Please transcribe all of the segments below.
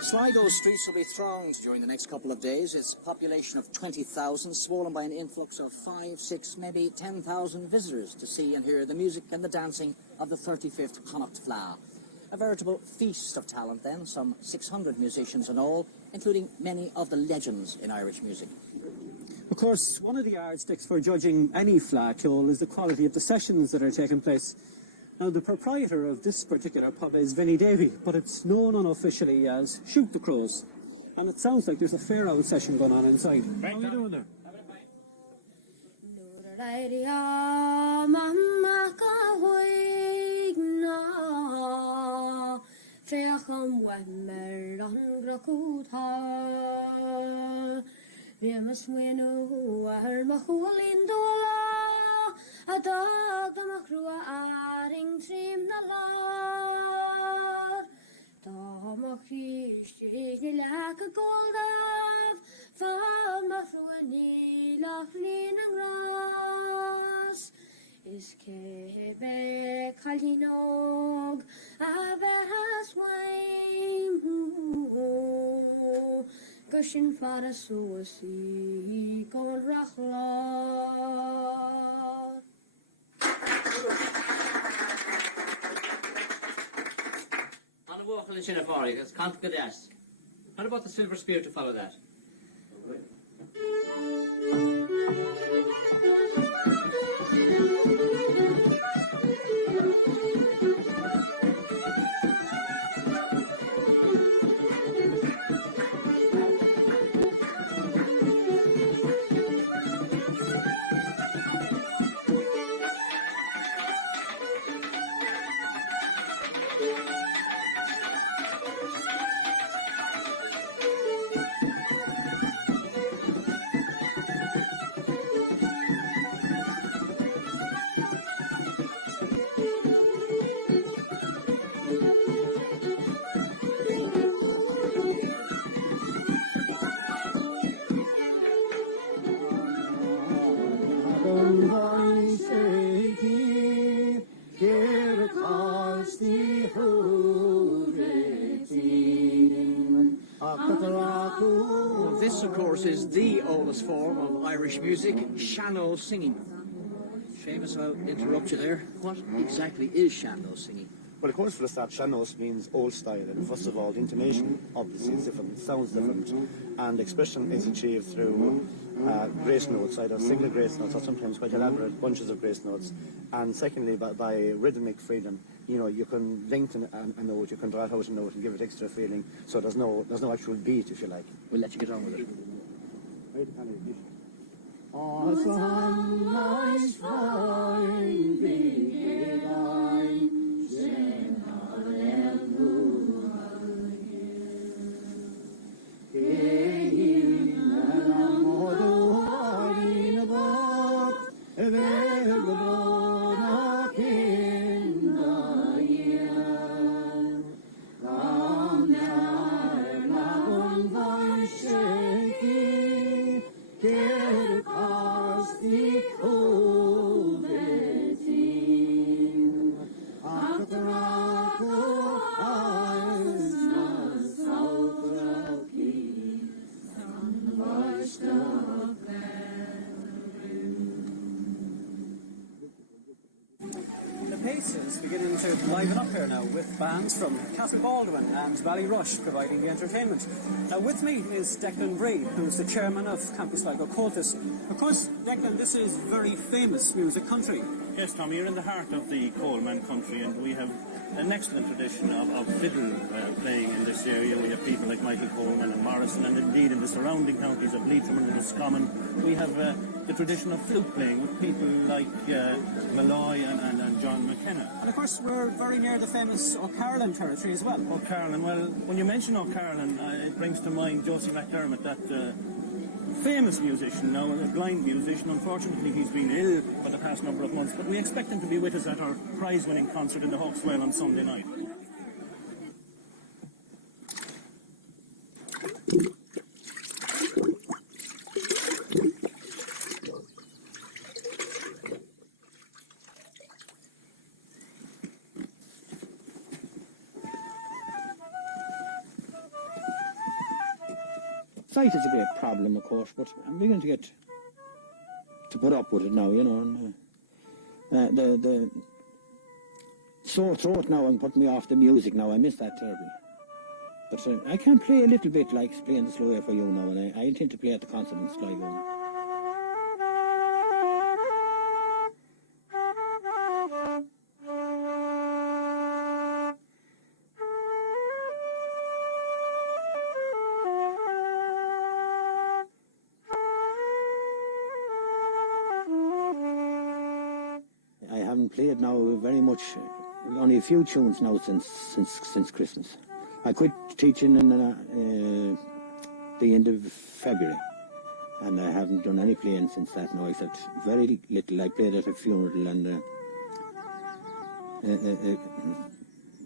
Sligo streets will be thronged during the next couple of days. Its population of 20,000, swollen by an influx of 5, 6, maybe 10,000 visitors to see and hear the music and the dancing of the 35th Connaught Fleadh. A veritable feast of talent then, some 600 musicians in all, including many of the legends in Irish music. Of course, one of the yardsticks for judging any Fleadh Ceol is the quality of the sessions that are taking place. Now, the proprietor of this particular pub is Vinnie Davy, but it's known unofficially as Shoot the Crows. And it sounds like there's a fair old session going on inside. How are you doing there? A dog the macrua aring trim na lar. Tomachis ni like a gold of found macrua ni lachlin and grass. Is kebe kalinog a verhas wine. Gushin fara suasi kol rachlar. On a walk in Shinafari, it's can't get that. How about the silver spear to follow that? Well, this, of course, is the oldest form of Irish music, shanno singing. Seamus, I'll interrupt you there. What exactly is shanno singing? Well, of course, for a start, shannos means old style, and first of all, the intonation obviously is different, sounds different, and expression is achieved through grace notes, either single grace notes or sometimes quite elaborate bunches of grace notes, and secondly, by rhythmic freedom. You know, you can lengthen a note, you can draw out a note and give it extra feeling, so there's no actual beat, if you like. We'll let you get on with it. Is beginning to liven up here now with bands from Castle Baldwin and Ballyrush providing the entertainment. Now with me is Declan Bree, who's the chairman of Campus Sligo Cultus. Of course, Declan, this is very famous music country. Yes, Tommy, you're in the heart of the coalman country, and we have an excellent tradition of fiddle playing in this area. We have people like Michael Coleman and Morrison, and indeed in the surrounding counties of Leitrim and Roscommon, we have the tradition of flute playing with people like Malloy and John McKenna. And of course, we're very near the famous O'Carolan territory as well. O'Carolan, well, when you mention O'Carolan, it brings to mind Josie McDermott, that famous musician now, a blind musician. Unfortunately, he's been ill for the past number of months, but we expect him to be with us at our prize-winning concert in the Hawkswell on Sunday night. sight is a great problem, of course, but I'm beginning to get to put up with it now, you know. And, the sore throat now and putting me off the music now. I miss that terribly. But I can play a little bit like playing the slow air for you now, and I intend to play at the concert in Sligo. I haven't played now very much, only a few tunes now since Christmas. I quit teaching in the end of February, and I haven't done any playing since that now, except very little. I played at a funeral and a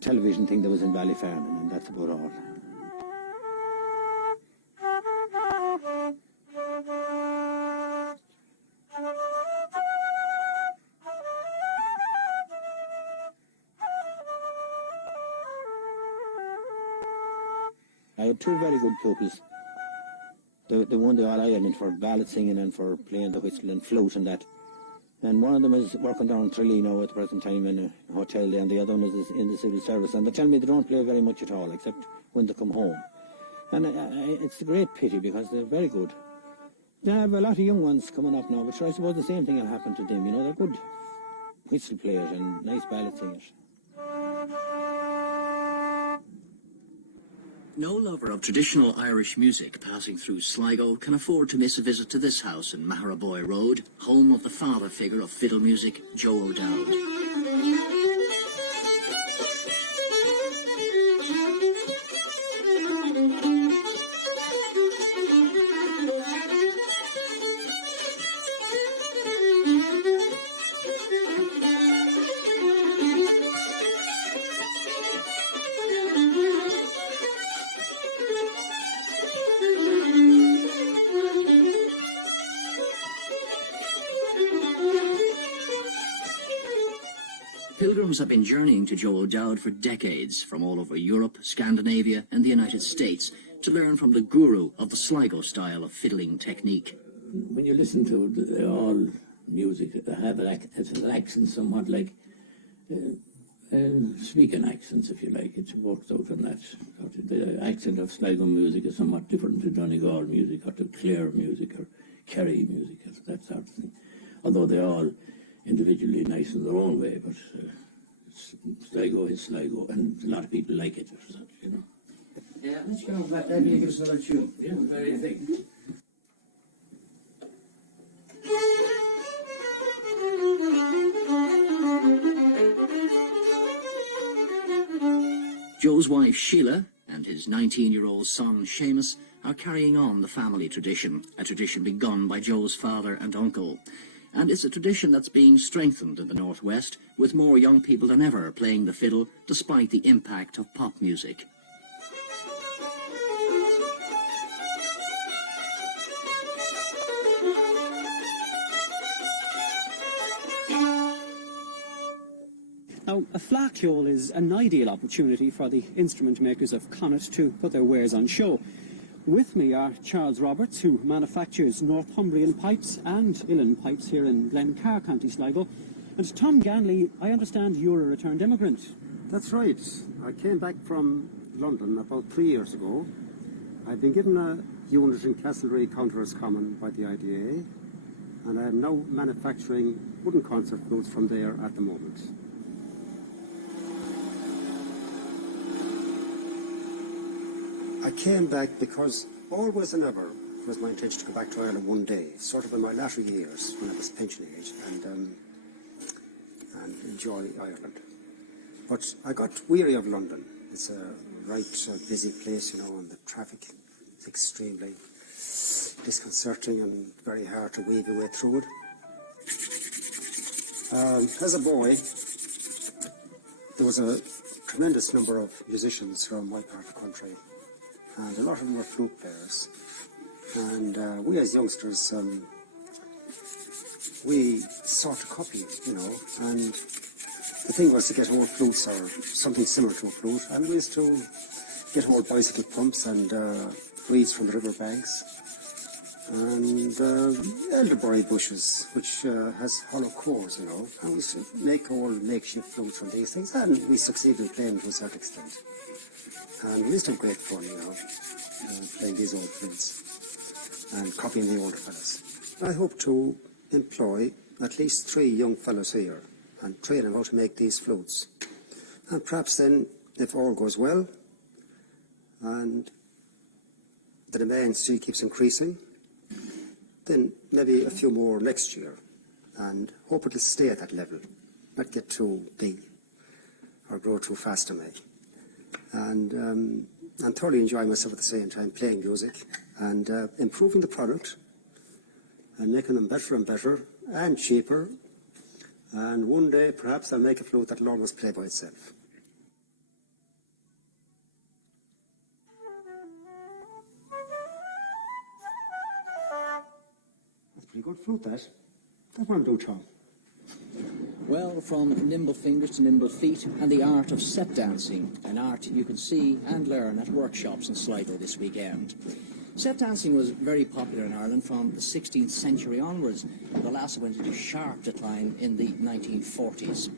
television thing that was in Ballyfernan, and that's about all. I had two very good pupils. The one the All Ireland for ballad singing and for playing the whistle and flute and that. And one of them is working down in Tralee now at the present time in a hotel there, and the other one is in the civil service. And they tell me they don't play very much at all, except when they come home. And it's a great pity because they're very good. They have a lot of young ones coming up now, but I suppose the same thing will happen to them. You know, they're good whistle players and nice ballad singers. No lover of traditional Irish music passing through Sligo can afford to miss a visit to this house in Maharaboy Road, home of the father figure of fiddle music, Joe O'Dowd. Pilgrims have been journeying to Joe O'Dowd for decades, from all over Europe, Scandinavia and the United States, to learn from the guru of the Sligo style of fiddling technique. When you listen to it, they're all music that have an accent somewhat like speaking accents, if you like. It works out on that. The accent of Sligo music is somewhat different to Donegal music or to Clare music or Kerry music, that sort of thing. Although they're all individually nice in their own way, but Sligo is Sligo, and a lot of people like it, you know. Yeah, let's go back there and give us another tune. Yeah, what do you think? Joe's wife Sheila and his 19-year-old son Seamus are carrying on the family tradition, a tradition begun by Joe's father and uncle. And it's a tradition that's being strengthened in the Northwest, with more young people than ever playing the fiddle, despite the impact of pop music. Now, a flakehole is an ideal opportunity for the instrument makers of Connaught to put their wares on show. With me are Charles Roberts, who manufactures Northumbrian pipes and Uillinn pipes here in Glencar, County Sligo. And Tom Ganley, I understand you're a returned immigrant. That's right. I came back from London about 3 years ago. I've been given a unit in Castlereagh, County Roscommon by the IDA, and I am now manufacturing wooden concert flutes from there at the moment. I came back because always and ever it was my intention to go back to Ireland one day, sort of in my latter years when I was pension age, and enjoy Ireland. But I got weary of London. It's a right busy place, you know, and the traffic is extremely disconcerting and very hard to weave your way through it. As a boy, there was a tremendous number of musicians from my part of the country, and a lot of them were flute players. And we as youngsters, we sought to copy, you know, and the thing was to get old flutes or something similar to a flute, and we used to get old bicycle pumps and weeds from the riverbanks, and elderberry bushes, which has hollow cores, you know. And we used to make all makeshift flutes from these things, and we succeeded in playing to a certain extent. And we used to have great fun, you know, playing these old flutes and copying the older fellas. I hope to employ at least 3 young fellas here and train them how to make these flutes. And perhaps then, if all goes well, and the demand still keeps increasing, then maybe a few more next year, and hope it'll stay at that level, not get too big or grow too fast on me. And I'm thoroughly enjoying myself at the same time, playing music and improving the product and making them better and better and cheaper. And one day, perhaps I'll make a flute that'll almost play by itself. That's a pretty good flute, that. That one do, Tom. Well, from nimble fingers to nimble feet, and the art of set dancing, an art you can see and learn at workshops in Sligo this weekend. Set dancing was very popular in Ireland from the 16th century onwards, the last went into sharp decline in the 1940s.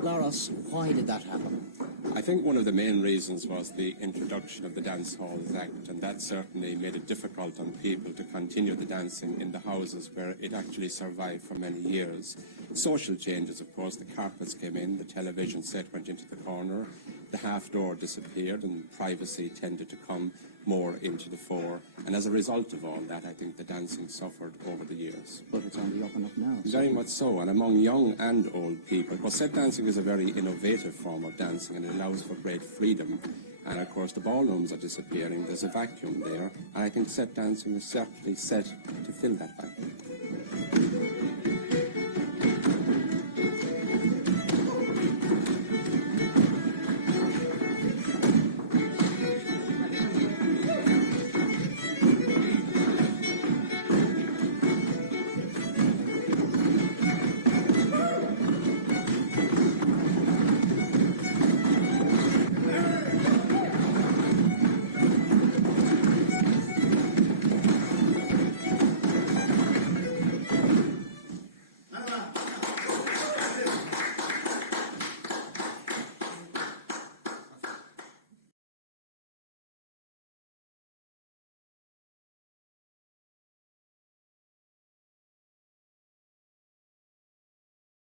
Lauros, why did that happen? I think one of the main reasons was the introduction of the Dance Halls Act, and that certainly made it difficult on people to continue the dancing in the houses where it actually survived for many years. Social changes, of course, the carpets came in, the television set went into the corner, the half door disappeared, and privacy tended to come more into the fore. And as a result of all that, I think the dancing suffered over the years. But it's on the up and up now. Very much so, and among young and old people. Because set dancing is a very innovative form of dancing, and it allows for great freedom. And of course the ballrooms are disappearing, there's a vacuum there, and I think set dancing is certainly set to fill that vacuum.